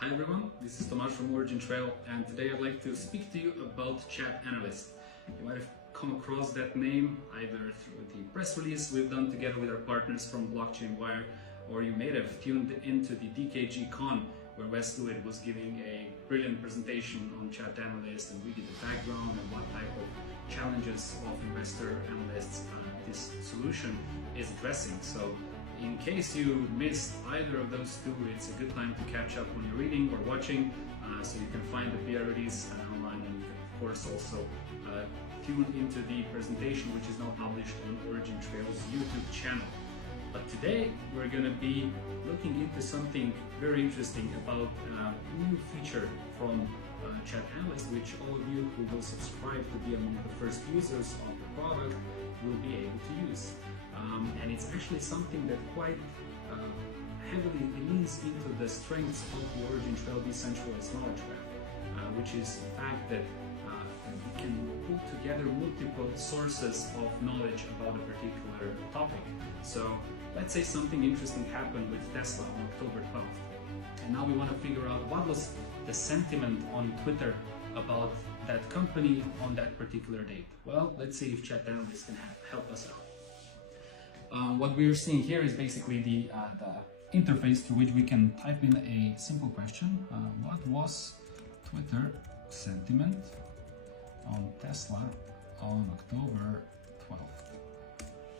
Hi everyone, this is Tomasz from OriginTrail, and today I'd like to speak to you about ChatAnalyst. You might have come across that name either through the press release we've done together with our partners from Blockchain Wire, or you may have tuned into the DKG Con where Wes Lewis was giving a brilliant presentation on ChatAnalyst and really the background and what type of challenges of investor analysts this solution is addressing. So in case you missed either of those two, it's a good time to catch up when you're reading or watching, so you can find the PRDs online, and you can of course also tune into the presentation which is now published on OriginTrail's YouTube channel. But today we're going to be looking into something very interesting about a new feature from ChatAnalyst, which all of you who will subscribe to be among the first users of the product will be able to use. And it's actually something that quite heavily leans into the strengths of the OriginTrail decentralized knowledge graph, which is the fact that we can pull together multiple sources of knowledge about a particular topic. So let's say something interesting happened with Tesla on October 12th, and now we want to figure out what was the sentiment on Twitter about that company on that particular date. Well, let's see if ChatAnalyst can help us out. What we're seeing here is basically the interface through which we can type in a simple question. What was Twitter sentiment on Tesla on October 12th?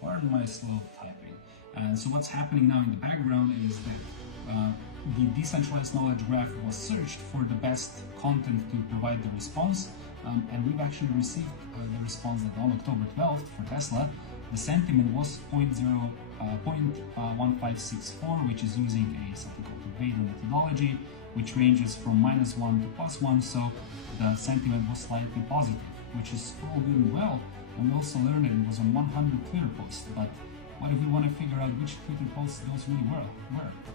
Pardon my slow typing. So what's happening now in the background is that the decentralized knowledge graph was searched for the best content to provide the response, and we've actually received the response that on October 12th for Tesla, the sentiment was 0.1564, which is using something called the Veda methodology, which ranges from -1 to +1, so the sentiment was slightly positive, which is all good and well. And we also learned that it was on 100 Twitter posts, but what if we want to figure out which Twitter posts those really were?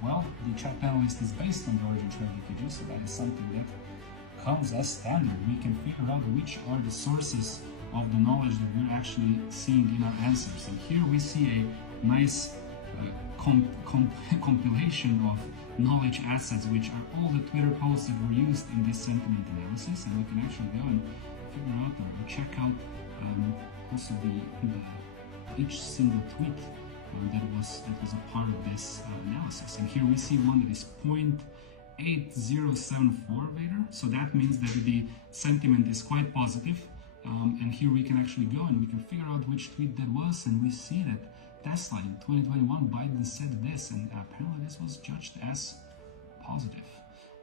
Well, the ChatAnalyst is based on the OriginTrail DKG, so that is something that comes as standard. We can figure out which are the sources of the knowledge that we're actually seeing in our answers. And here we see a nice compilation of knowledge assets, which are all the Twitter posts that were used in this sentiment analysis, and we can actually go and figure out or check out also each single tweet that was a part of this analysis. And here we see one that is 0.8074 Vader, so that means that the sentiment is quite positive. And here we can actually go and we can figure out which tweet that was, and we see that Tesla in 2021 Biden said this, and apparently this was judged as positive.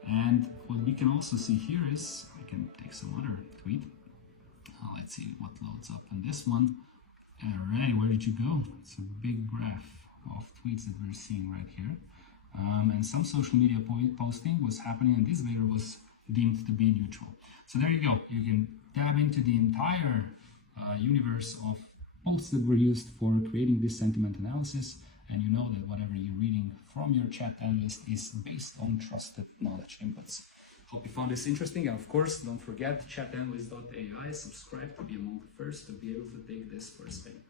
And what we can also see here is, I can take some other tweet. Let's see what loads up on this one. Alright, where did you go? It's a big graph of tweets that we're seeing right here. And some social media posting was happening, and this Vader was deemed to be neutral. So there you go. You can dab into the entire universe of posts that were used for creating this sentiment analysis, and you know that whatever you're reading from your ChatAnalyst is based on trusted knowledge inputs. Hope you found this interesting, and of course, don't forget ChatAnalyst.ai, subscribe to be among the first to be able to take this for a spin.